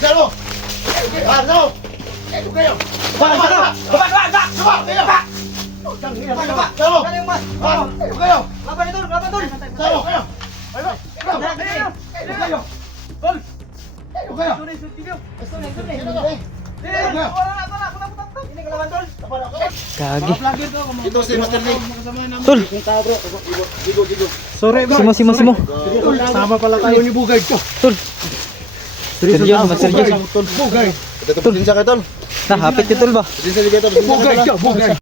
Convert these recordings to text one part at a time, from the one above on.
Salo! Salo! Ito kayo! Baba! Kayo! Salo! Ito kayo! Laban ito, laban ito. Salo! Kayo! Ito kayo! Tol. Ito kayo! Sunay, video. Sino to? Ini kalaban tol. Kagi. Ito si Master Lee. Tol. Gigo. Sorry bro. Simo. Sama pala tayo ni Bugay ko. Tol. Seryoso, Master Jess. Bugay. Ito probinsya kayo, tol. Nah, hapit ka tol ba? Probinsya dito. Bugay ko, Bugay.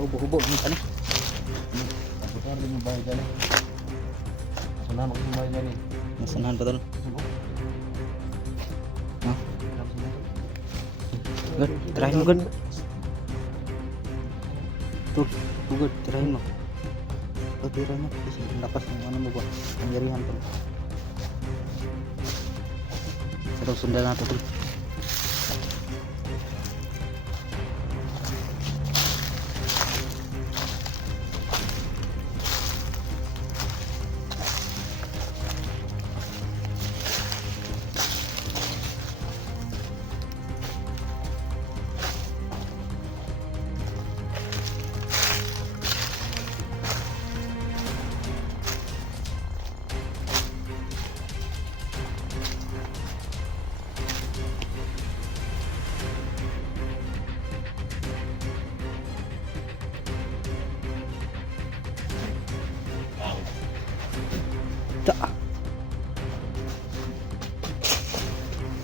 Hubo-hubo. Ano? Nasanahan pa tol. Ha? Good. Tirahin mo good. Tol. Good. Tirahin mo. Tirahin mo. Kasi lakas ng ano mo ba? Ang yarihan tol. Sarap sundan natin tol.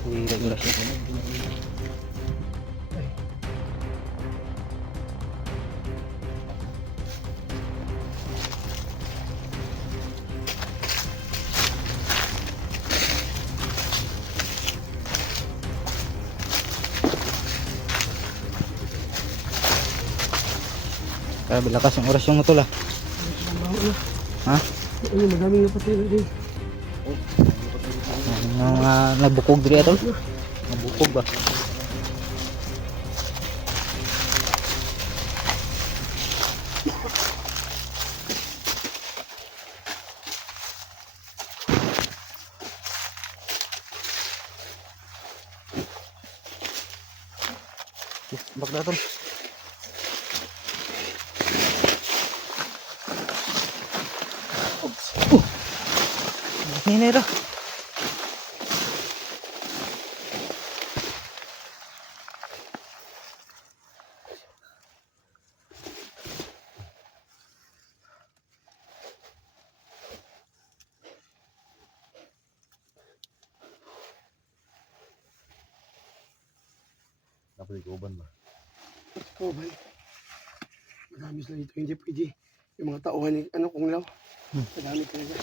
Wira siya. Grabe lakas yung orasyon mo tol ah. Ha? Ay, madaming napatira din. Nagbukog diri tol. Nabukog ba? Bakla tol. Ninera. Dapat ikuban ba? Oh, bay. Madami sila dito, hindi pwede. Yung mga tauhan ni ano kung law. Madami talaga.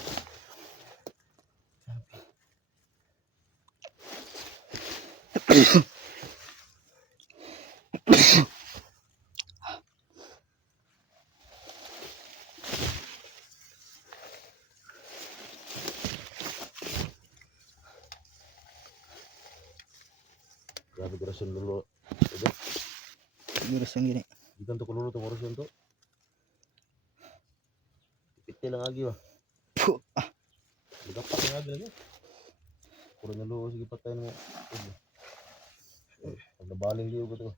Grabe orasyon lolo. Virus yang gini. Gikan to lolo tong orasyon to. Tipite lang agi ba? Magapak nga agi lagi. Puro na lolo sige patay mo. Pag nabaling liyo ko to.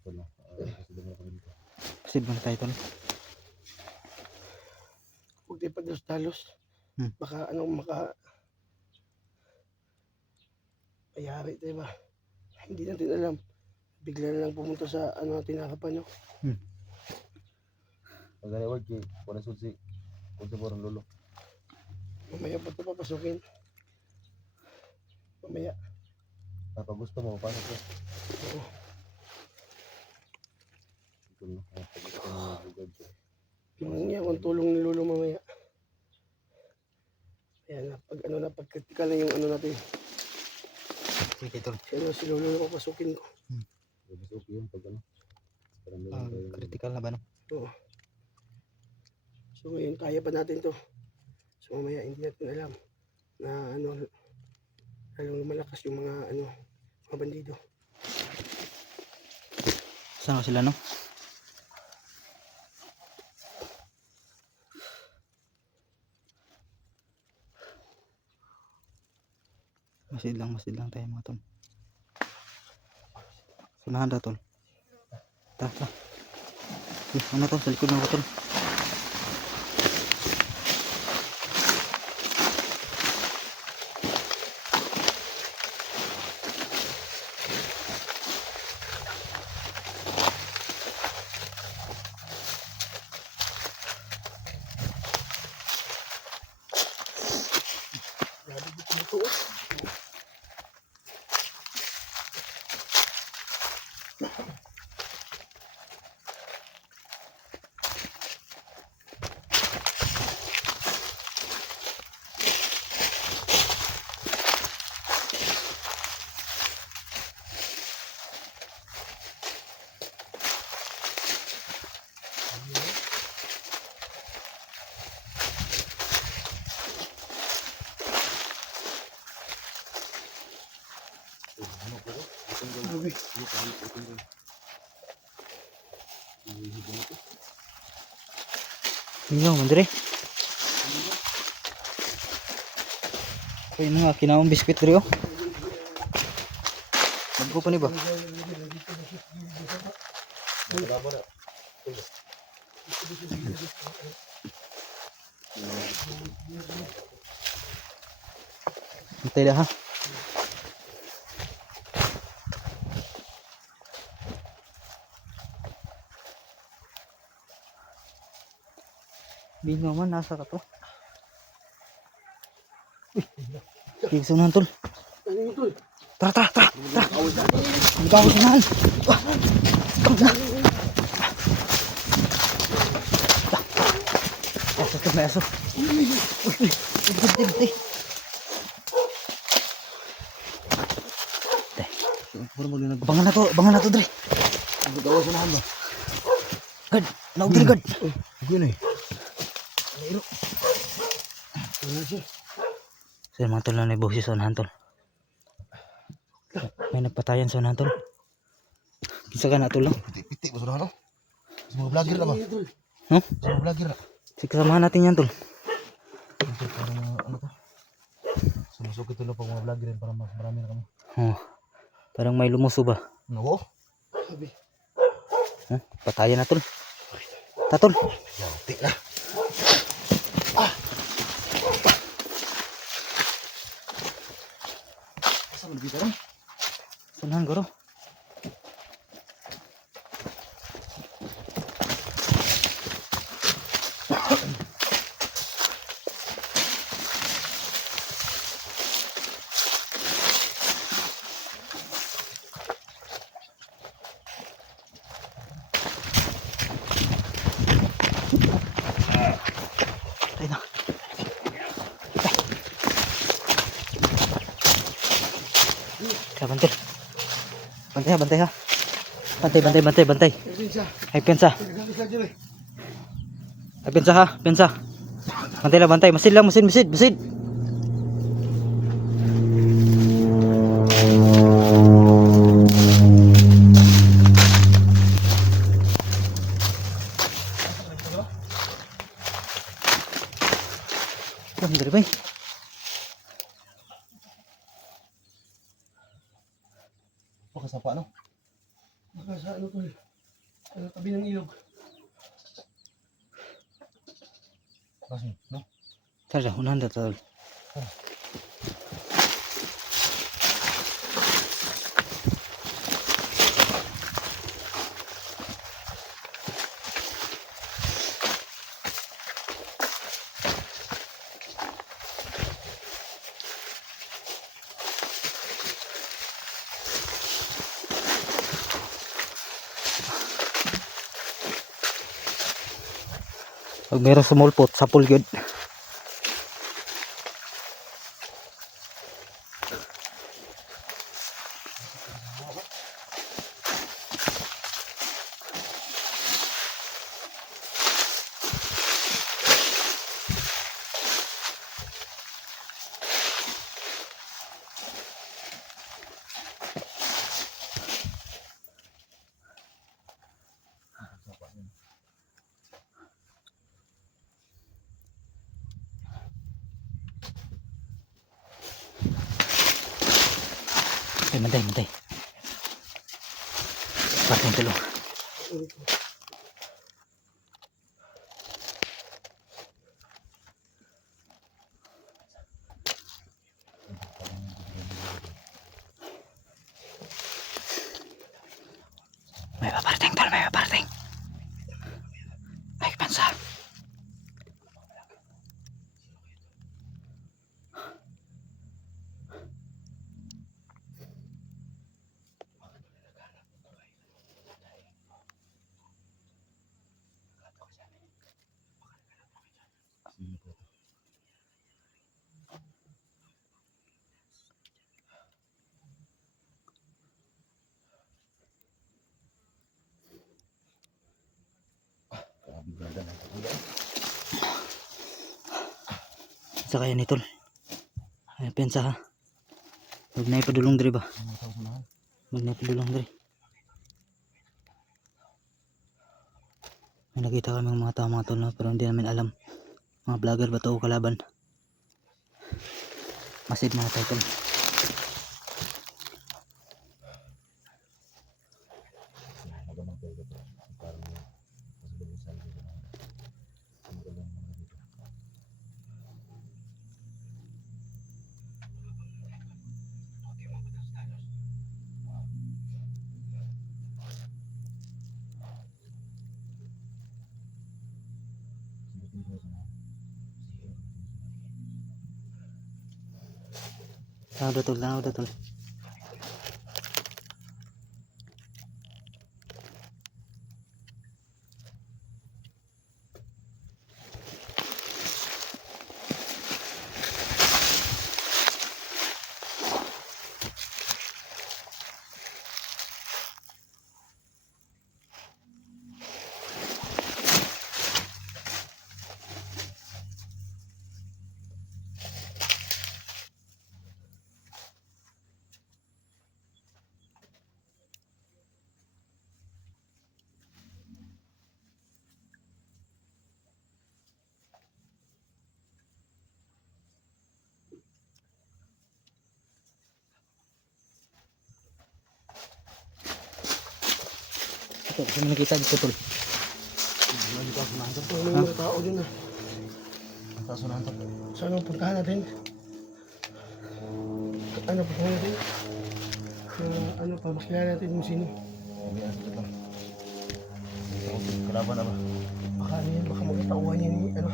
Ito na. Kasi dami ako dito. Sibang tayo tol. Huwag tayo padalos-dalos. Baka mayari tayo ba? Hindi natin alam. Bigla na lang pumunta sa tinarapan nyo. Pag gani word kay wala sud si unsa mo ron lolo. Mamaya pa ito papasukin. Mamaya. Kapag gusto mo pasok ka. Oo. Ito na. Kapag gusto mo bugad ko. Tingnan niya kung tulong ni Lolo mamaya. Ayan na, pagkritikal na yung natin. Sige tol. Kaya si Lolo na papasukin ko. Gusto ko yun pag ano. Critical na ba no? Oo. So ngayon, kaya pa natin to. So mamaya, hindi natin alam na lalong lumalakas yung mga bandido. Saan ba sila no? Masid lang tayo mga tol. Sunahan daw tol. Tara. Ano to? Sa likod ng tol. Grabe. Mingaw man dire. Kaya mga kinawang biskwit dire oh. Bago pa ni ba? Hintay dah ha. Bingaw man, nasa ka to. Uy, tigsunan tol. Ano yun, tol? Tara. Magawa sunahan. Aso to, may aso. Uy. Bangan na to, Dre. Magawa sunahan ba? Gad, naog diri gad. Gino eh. Sir, mga tol na naibusi sa unahan tol. May nagpatayan sa unahan tol. Kisa ka na tol lang. Piti ba sunahan no? Sa mga vlogger na ba? No? Sa mga vlogger na. Sige, samahan natin yan tol. Ito para ano to? Sumusukit tulo pag mga vlogger para mas marami na kami. Oh, parang may lumuso ba? No? Sabi. Huh? Patayan na tol. Tatol. Yauti na. Asa mo dito rin? Sunahan garo. Ay na. Kaya bantay ha. Bantay. Pensa. Ay pensa. Nagkakis lang dyan eh. Ay pensa ha. Bantay. Masid. Ano dari bay? Pakasapa no? Baka sa ano, tol? Ano, tabi ng ilog. Kasi no? Tara, unahan na tol. Pag meron sumulpot, sapul yun. Ay, mantay. Parteng tulong. May paparting tol, may paparting. Ay, pansa. Sa kaya ni tol. Ay, pensa ha. Huwag na ipadulong diri ba? Huwag na ipadulong diri. May nakita kami mga tao mga tol na pero hindi namin alam. Mga vlogger ba to o kalaban? Masid mga tayo tol. Tanaw dah tol. Ito, kasi nakita dito tol. May mga tao din na. Tasunahan to. So ano, puntahan natin? Puntahan natin? Pamakilala natin kung sino. Kalaban na ba? Baka ano yan, baka magkatauhan yan ni ano.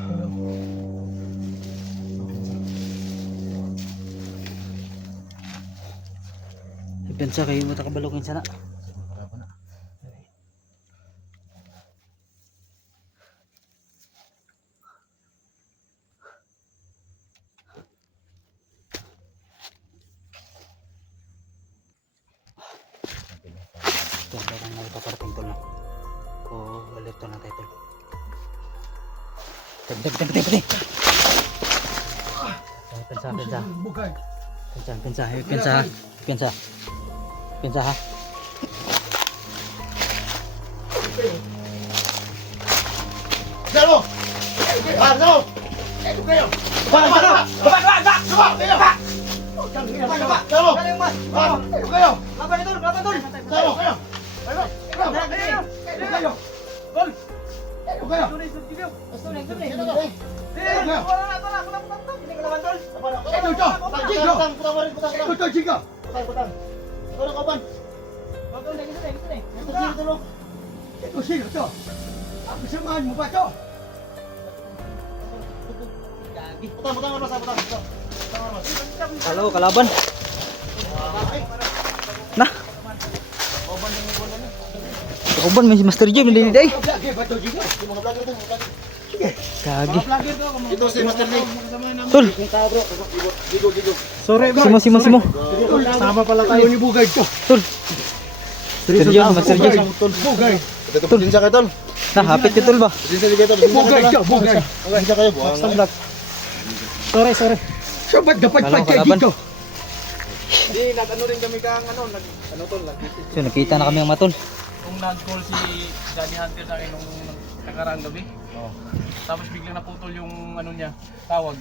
Pensa kayo matakabalokin sana. Kalaban na. Ito, parang nagpaparting tol na. O, alerto na tayo tol. Pati. Pensa. Bugay. Pensa ha. Dalo! Dalo! Ito kayo! Baba! Suba! Kayo! Dalo! Ito kayo! Laban tol! Dalo kayo! Ito kayo! Gol! Ito kayo! Ito Jika! Ito sino to? Ang samahan mo ba to? Halo, kalaban. Nah. Kauban may si Master Jim hindi day. Kagi. Ito si Master Lee. Tol. Sorry Simo. Sama pala tayo ni Bugay to. Tol. Master Jim. Bugay. Ito po din siya kayo tol. Nah, hapit ka tol ba? Din siya kayo tol. Bugay. Din siya kayo. Buwang. Sorry. So ba't dapat Kalaban. kayo dito? Di, nag-ano rin kami kang So nakita na kami ang matol. nung nag-call si Johnny Hunter sa akin nung nakaraang gabi. Oh. Tapos biglang naputol yung ano niya, tawag.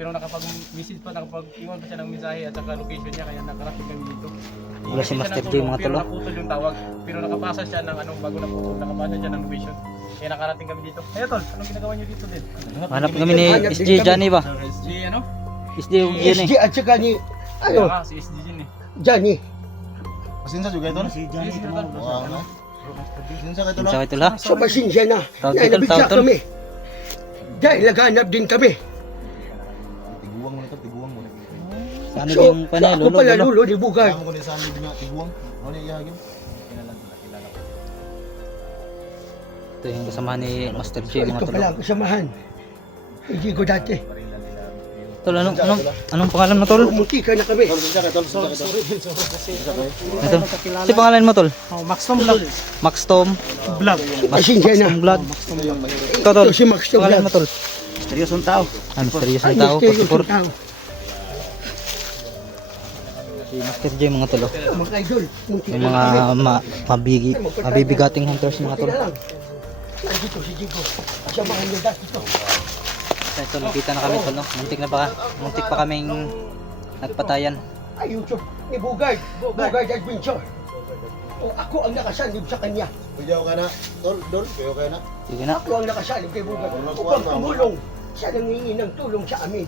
Pero nakapag-message pa, nakapag-iwan pa siya ng mensahe at saka location niya, kaya nakarating kami dito. Wala si Hindi siya Master J, natulog, mga pero tol, oh. naputol yung tawag. Pero nakapasa siya ng bago naputol, nakapasa siya ng location. Kaya nakarating kami dito. Kaya tol, anong ginagawa niyo dito din? Hanap kami ni SG Johnny ba? SG ano? SG yung yun eh. SG at saka ni, Kaya ano, nga, si SG yun eh. Johnny. Pasensya juga ito. Si Yes, sir, tol. Wow, no? Pasensya ka ito Sa ito la. So pasensya na. Tawag Na tol, nabigla tawag, tol. kami. Dahil naghanap din kami. Tiguang mo nito, tiguang mo. Sana So, yung panay, ako lolo, pala lolo. lulo ni Bugay. Kaya mo ko ni Sandy niya, tiguang. Ano niya ihagin? Ito yung kasama ni Master J, So mga ito tol. pala ang kasamahan. Hindi ko dati. Tol, anong pangalan mo tol? Munti ka na kami. Pasensya ka, tol. Pasensya ka. Ito. Si pangalan mo tol? Oh, Max Tom Vlog. Max Tom. Vlog. Pasensya na. Vlog. Ikaw tol. Ito si Max Tom Pangalan mo Vlog. tol? Misteryosong tao. Ah, misteryosong Ay, tao. misteryosong 44. tao. Si Master J, mga tol. Oh. Mga idol. Munti Yung ka mga na kami. mabibigating hunters, mga tol. Munti na lang. Nandito si Jigo. Samahan niyo dati ito. Sa ito, nakita na kami tol, no? Muntik pa kaming nagpatayan. Ay, YouTube ni Bugay. Bugay Adventure. O, ako ang nakasanib sa kanya. Kuyaw ka na, tol, dol. Kuyaw ka na. Sige na. Ako ang nakasanib kay Bugay. Upang tumulong. Siya nangingi ng tulong sa amin.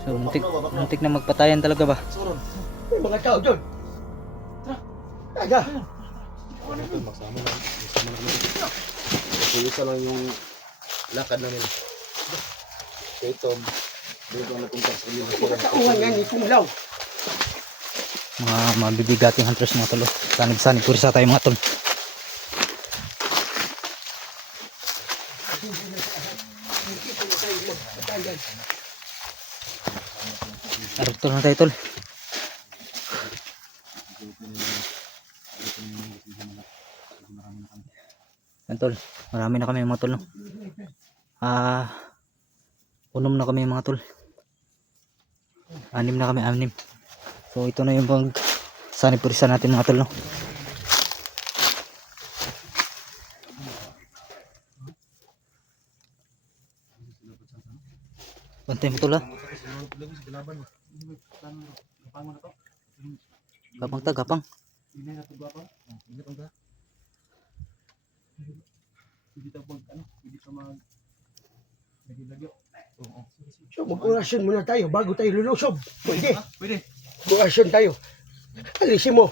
So, muntik na magpatayan talaga ba? Suron. May mga tao doon. Tara. Magsama na. Kuyusa lang yung lakad namin. Kay Tom, dito ang napunta sa kanila. Mga tauhan nga ni Kunglaw. Mga mabibigating hunters, mga tol. Oh. Sanib-sanib purisa tayo, mga tol. Arugtol na tayo tol. Yan tol, marami na kami mga tol, no? Unom na kami mga tol. 6 na kami, 6. So ito na yung pag sanipurisa natin mga tol, no? Bantay mo tol, ha? Gapang ta, gapang. So mag-orasyon muna tayo bago tayo lulusob. Pwede. Pwede. Orasyon tayo. Alisin mo.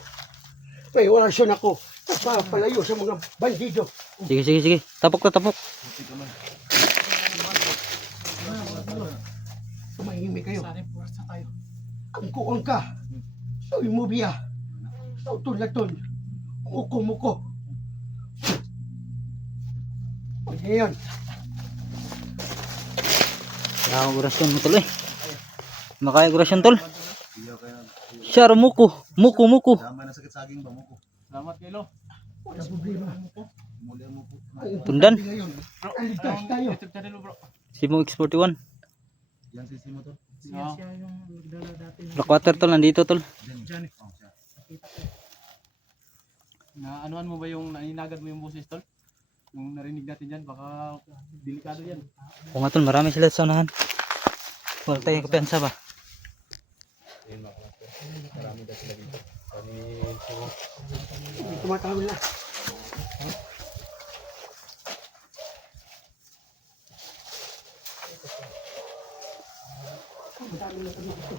May orasyon ako. Papalayo sa mga bandido. Sige, sige, sige. Tapok na, tapok. Tumahimik kayo. Sana puwersa tayo. Ang kuang ka. So imubiya. So tulaton. Muko-muko. Pwede yan. Wala akong orasyon mo tol, eh. Makaya orasyon tol. Syar, muko. Muko, muko. Tama na sakit saging ba mo ko? Salamat kay Lo. Wala problema. Muli mo po. Ang Tundan. importante ngayon, Bro, Aligtas ang tayo. YouTube channel mo bro. Simo X41. Yan si mo tol. Oo. Blackwater tol, nandito tol. Diyan eh. Na anuan mo ba yung naninagad mo yung boses tol? Yung narinig natin dyan, baka delikado yan. O nga tol, marami sila sa unahan. Wala tayong kapensa ba? Hindi tumatawag na. Ang dami na kami dito.